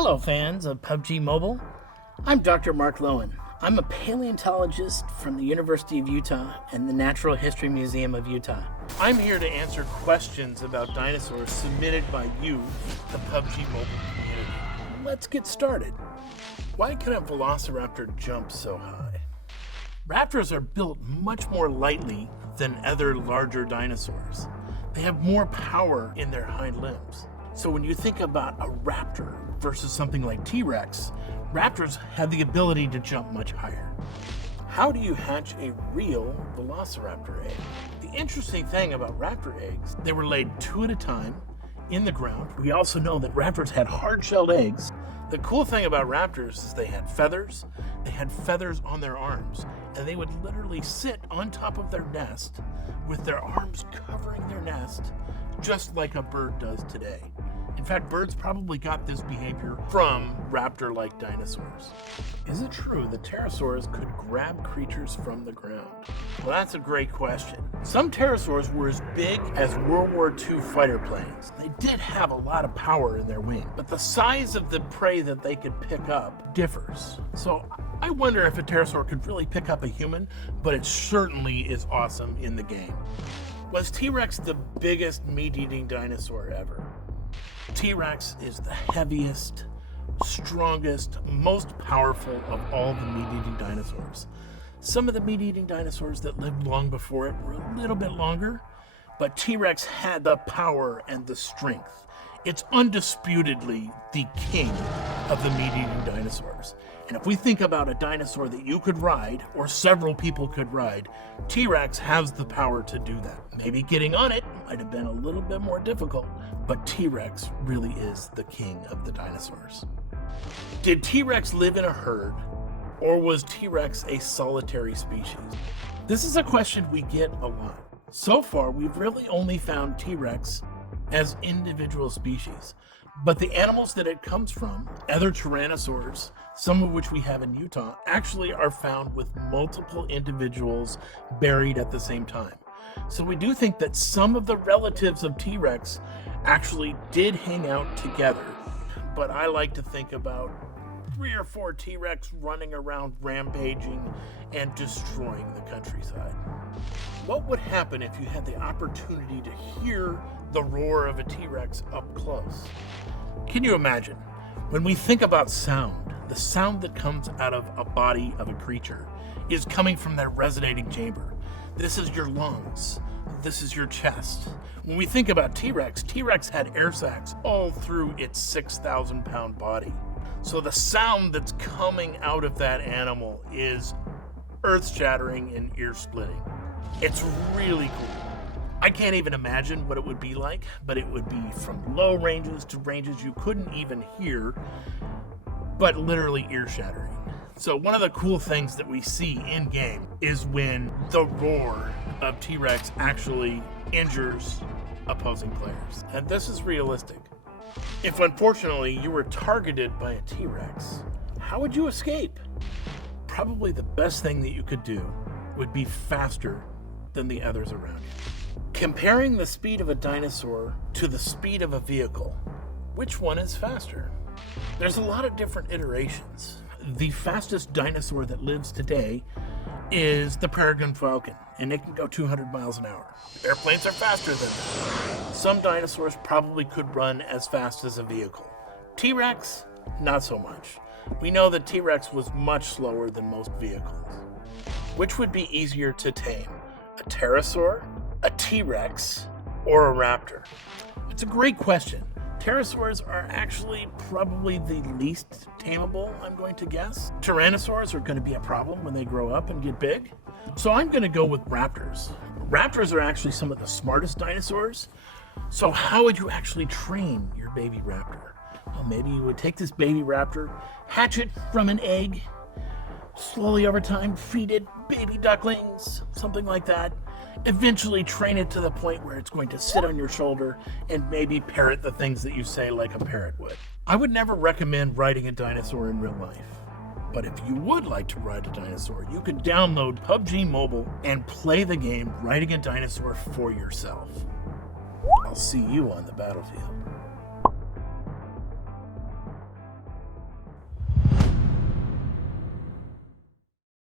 Hello fans of PUBG Mobile. I'm Dr. Mark Loewen. I'm a paleontologist from the University of Utah and the Natural History Museum of Utah. I'm here to answer questions about dinosaurs submitted by you, the PUBG Mobile community. Let's get started. Why can a Velociraptor jump so high? Raptors are built much more lightly than other larger dinosaurs. They have more power in their hind limbs. So when you think about a raptor versus something like T-Rex, raptors have the ability to jump much higher. How do you hatch a real Velociraptor egg? The interesting thing about raptor eggs, they were laid 2 at a time in the ground. We also know that raptors had hard-shelled eggs. The cool thing about raptors is they had feathers on their arms, and they would literally sit on top of their nest with their arms covering their nest, just like a bird does today. In fact, birds probably got this behavior from raptor-like dinosaurs. Is it true that pterosaurs could grab creatures from the ground? Well, that's a great question. Some pterosaurs were as big as World War II fighter planes. They did have a lot of power in their wing, but the size of the prey that they could pick up differs. So I wonder if a pterosaur could really pick up a human, but it certainly is awesome in the game. Was T-Rex the biggest meat-eating dinosaur ever? T-Rex is the heaviest, strongest, most powerful of all the meat-eating dinosaurs. Some of the meat-eating dinosaurs that lived long before it were a little bit longer, but T-Rex had the power and the strength. It's undisputedly the king of the meat-eating dinosaurs. And if we think about a dinosaur that you could ride, or several people could ride, T-Rex has the power to do that. Maybe getting on it might have been a little bit more difficult, but T-Rex really is the king of the dinosaurs. Did T-Rex live in a herd, or was T-Rex a solitary species? This is a question we get a lot. So far, we've really only found T-Rex as individual species, but the animals that it comes from, other tyrannosaurs, some of which we have in Utah, actually are found with multiple individuals buried at the same time. So we do think that some of the relatives of T-Rex actually did hang out together, but I like to think about 3 or 4 T-Rex running around rampaging and destroying the countryside. What would happen if you had the opportunity to hear the roar of a T-Rex up close? Can you imagine? When we think about sound, the sound that comes out of a body of a creature is coming from that resonating chamber. This is your lungs. This is your chest. When we think about T-Rex, T-Rex had air sacs all through its 6,000-pound body. So the sound that's coming out of that animal is earth-shattering and ear-splitting. It's really cool. I can't even imagine what it would be like, but it would be from low ranges to ranges you couldn't even hear, but literally ear-shattering. So one of the cool things that we see in-game is when the roar of T-Rex actually injures opposing players. And this is realistic. If unfortunately you were targeted by a T-Rex, how would you escape? Probably the best thing that you could do would be faster than the others around you. Comparing the speed of a dinosaur to the speed of a vehicle, which one is faster? There's a lot of different iterations. The fastest dinosaur that lives today is the peregrine falcon, and it can go 200 miles an hour. Airplanes are faster than that. Some dinosaurs probably could run as fast as a vehicle. T-Rex, not so much. We know that T-Rex was much slower than most vehicles. Which would be easier to tame? A pterosaur, a T-Rex, or a raptor? It's a great question. Pterosaurs are actually probably the least tameable, I'm going to guess. Tyrannosaurs are going to be a problem when they grow up and get big. So I'm going to go with raptors. Raptors are actually some of the smartest dinosaurs. So how would you actually train your baby raptor? Well, maybe you would take this baby raptor, hatch it from an egg, slowly over time feed it baby ducklings, something like that. Eventually train it to the point where it's going to sit on your shoulder and maybe parrot the things that you say like a parrot would. I would never recommend riding a dinosaur in real life. But if you would like to ride a dinosaur, you could download PUBG Mobile and play the game riding a dinosaur for yourself. I'll see you on the battlefield.